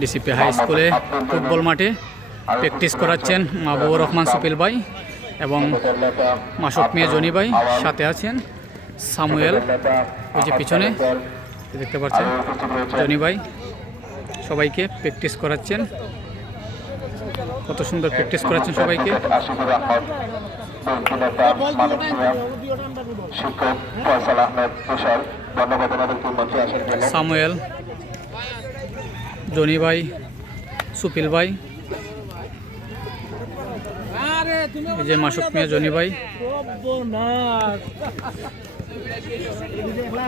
DCP high স্কুলে football মাঠে practice করাচ্ছেন মাহবুবুর রহমান সুপিল ভাই এবং মাসুক মিয়া জনি ভাই, সাথে আছেন সামুয়েল, ওই যে পিছনে দেখতে পাচ্ছেন জনি ভাই। সবাইকে প্র্যাকটিস করাচ্ছেন, কত সুন্দর প্র্যাকটিস করাচ্ছেন সবাইকে। সামুয়েল, জনি ভাই, সুপিল ভাই, এই যে মাসুক মিয়া জনি ভাই,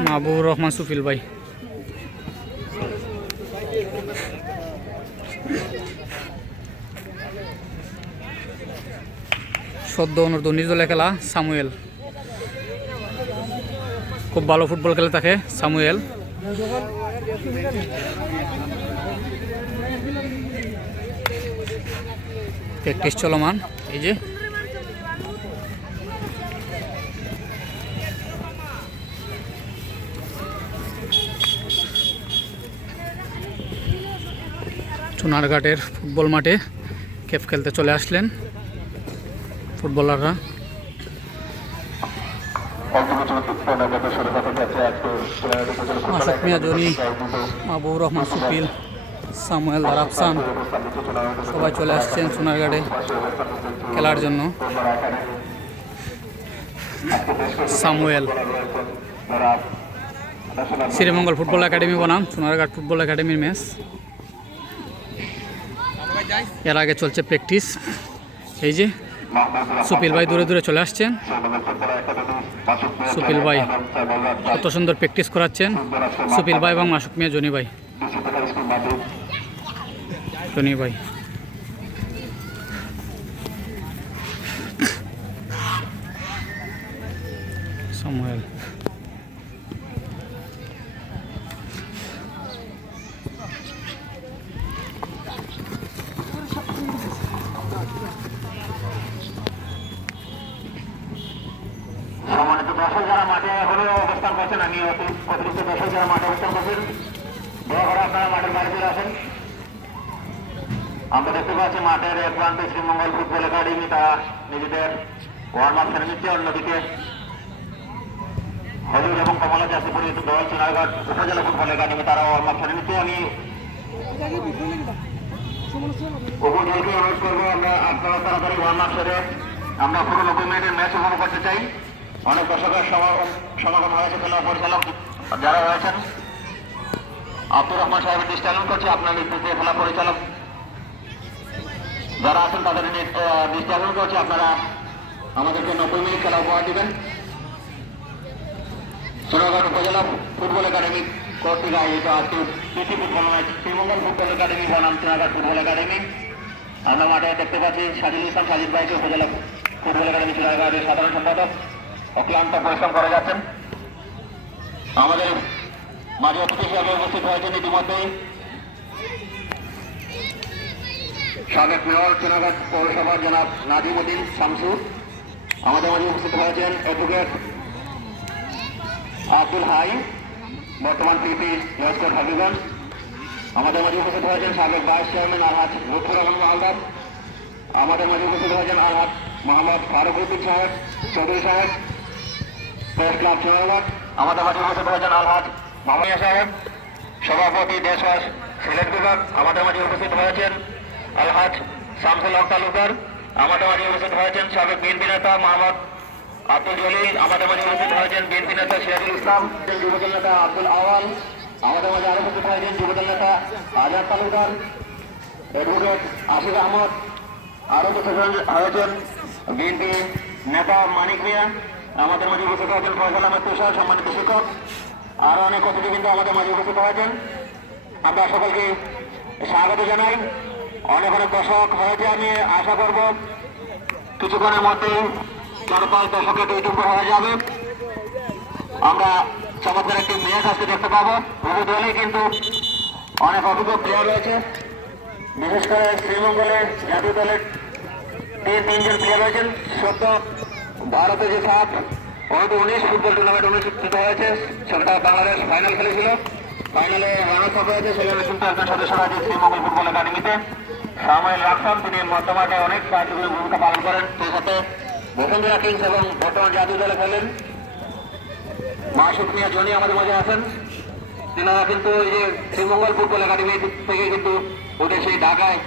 মাহবুবুর রহমান সুপিল ভাই। সদ্য অনূর্ধ্ব-19 দলে খেলা সামুয়েল, খুব ভালো ফুটবল খেলে থাকে সামুয়েল। প্র্যাকটিস চলমান, এই যে চুনারঘাটের ফুটবল মাঠে ক্যাপ খেলতে চলে আসলেন ফুটবলাররা। মাসুক মিয়া জনি, মাহবুবুর রহমান সুপিল, সামুয়েল আফসান সবাই চলে আসছেন সোনারঘাটে খেলার জন্য। সামুয়েল শ্রীমঙ্গল ফুটবল একাডেমি বনাম সোনারঘাট ফুটবল একাডেমির ম্যাচ। এর আগে চলছে প্র্যাকটিস। এই যে সুপিল ভাই দূরে দূরে চলে আসছেন। সুপিল ভাই কত সুন্দর প্র্যাকটিস করাচ্ছেন সুপিল ভাই এবং মাসুক মিয়া জনি ভাই। জনি ভাই সামুয়েল, সম্মানিত দর্শক যারা মাঠে এখনো অবস্থান করছেন, আমি অতিরিক্ত দর্শক যারা মাঠে অবস্থান করছেন, দয়া করে আপনারা মাঠের বাইরে চলে আসেন। আমরা দেখতে পাচ্ছি মাঠের এক প্রান্তে শ্রীমঙ্গল ফুটবল একাডেমি, তারা নিজেদের ওয়ার্ম আপ সেরে নিচ্ছে। অন্যদিকে হলুদ এবং কমলা জাতি পরিচিত দল চুনারঘাট উপজেলা ফুটবল একাডেমি, তারা ওয়ার্ম আপ সেরে নিচ্ছে। আমি উপদলকে অনুরোধ করবো আপনারা তাড়াতাড়ি ওয়ার্ম আপ সেরে আমরা পুরো 90 মিনিটের ম্যাচ উপভোগ করতে চাই। অনেক দর্শকের সমাগম হয়েছে। খেলা পরিচালক যারা রয়েছেন, আব্দুর রহমান সাহেবের দৃষ্টি আকর্ষণ করছে। আপনার নেতৃত্বে খেলা পরিচালক যারা আছেন তাদের দৃষ্টি আকর্ষণ করছে, আপনারা আমাদেরকে 90 মিনিট খেলা উপহার দেবেন। সোনারঘাট উপজেলা ফুটবল একাডেমি কর্তৃক আয়োজিত আজকে প্রীতি football match Sreemangal football academy বনাম সোনারঘাট ফুটবল একাডেমি। আমরা মাঠে দেখতে পাচ্ছি সাজিল ইসলাম সাজিদ ভাইকে, উপজেলা ফুটবল একাডেমি সোনারঘাটের সাধারণ সম্পাদক, অক্লান্ত পরিশ্রম করে যাচ্ছেন। আমাদের মাঝে অতিথি হিসাবে উপস্থিত হয়েছেন ইতিমধ্যেই সাবেক মেয়র সোনারঘাট পৌরসভার জনাব নাজিমউদ্দিন শামসু। আমাদের মাঝে উপস্থিত হয়েছেন অ্যাডভোকেট আব্দুল হাই, বর্তমান পিপি লস্কর হাবিগঞ্জ। আমাদের মাঝে উপস্থিত হয়েছেন সাবেক ভাইস চেয়ারম্যান আলহাজ লুৎফুর রহমান আলদার। আমাদের মাঝে উপস্থিত হয়েছেন আলহাজ মোহাম্মদ ফারুক উদ্দিন সাহেব চৌধুরী সাহেব, প্রেস ক্লাব সোনারঘাট। আমাদের মাঝে উপস্থিত হয়েছেন আলহাজ মোহাম্মদ সাহেব, সভাপতি দেশওয়াস সিলেট বিভাগ। আমাদের মাঝে উপস্থিত হয়েছেন আলহাজ শামসুল হক তালুকদার। আমাদের মাঝে উপস্থিত হয়েছেন সাবেক বিএনপি নেতা মোহাম্মদ আব্দুল জলিল। আমাদের মাঝে উপস্থিত হয়েছেন বিএনপি নেতা সিরাজুল ইসলাম, যুবদল নেতা আব্দুল আওয়াল। আমাদের মাঝে আরো উপস্থিত হয়েছেন যুবদল নেতা আজাদ তালুকদার, অ্যাডভোকেট আশিক আহমদ। আরো উপস্থিত হয়েছেন বিএনপি নেতা মানিক মিয়া। আমাদের মাঝে উপস্থিত হয়েছেন ফয়সাল আহমেদ তুষার, সম্মানিত শিক্ষক। আরো অনেক অতিথিবৃন্দ আমাদের মাঝে উপস্থিত হয়েছেন। আমরা সকলকে স্বাগত জানাই। অনেক অনেক দর্শক হয়েছে, আমি আশা করব কিছুক্ষণের মধ্যেই 4-5 দশকে দুইটুকু হয়ে যাবে। আমরা চমৎকার একটি ম্যাচ আজকে দেখতে পাবো। বহু দলে কিন্তু অনেক অভিজ্ঞ প্লেয়ার রয়েছে, বিশেষ করে শ্রীমঙ্গলের জাতীয় দলের 3জন প্লেয়ার রয়েছেন। সদ্য ভারতে যে সাফ অনূর্ধ্ব-19 ফুটবল টুর্নামেন্ট অনুষ্ঠিত হয়েছে, সেটা বাংলাদেশ ফাইনাল খেলেছিল। ফাইনালে রানার্স আপ হয়েছে, সেখানে কিন্তু একজন সদস্য আছে শ্রীমঙ্গল ফুটবল একাডেমিতে সামুয়েল রাখসান, তিনি মধ্যমাঠে অনেক কার্যকরী ভূমিকা পালন করেন। সেই সাথে বসুন্ধরা কিংস এবং বর্তমান জাতীয় দলে খেলেন মাসুদ মিয়া জনি আমাদের মাঝে আছেন। তিনারা কিন্তু এই যে শ্রীমঙ্গল ফুটবল একাডেমি থেকে কিন্তু ওদের সেই ঢাকায়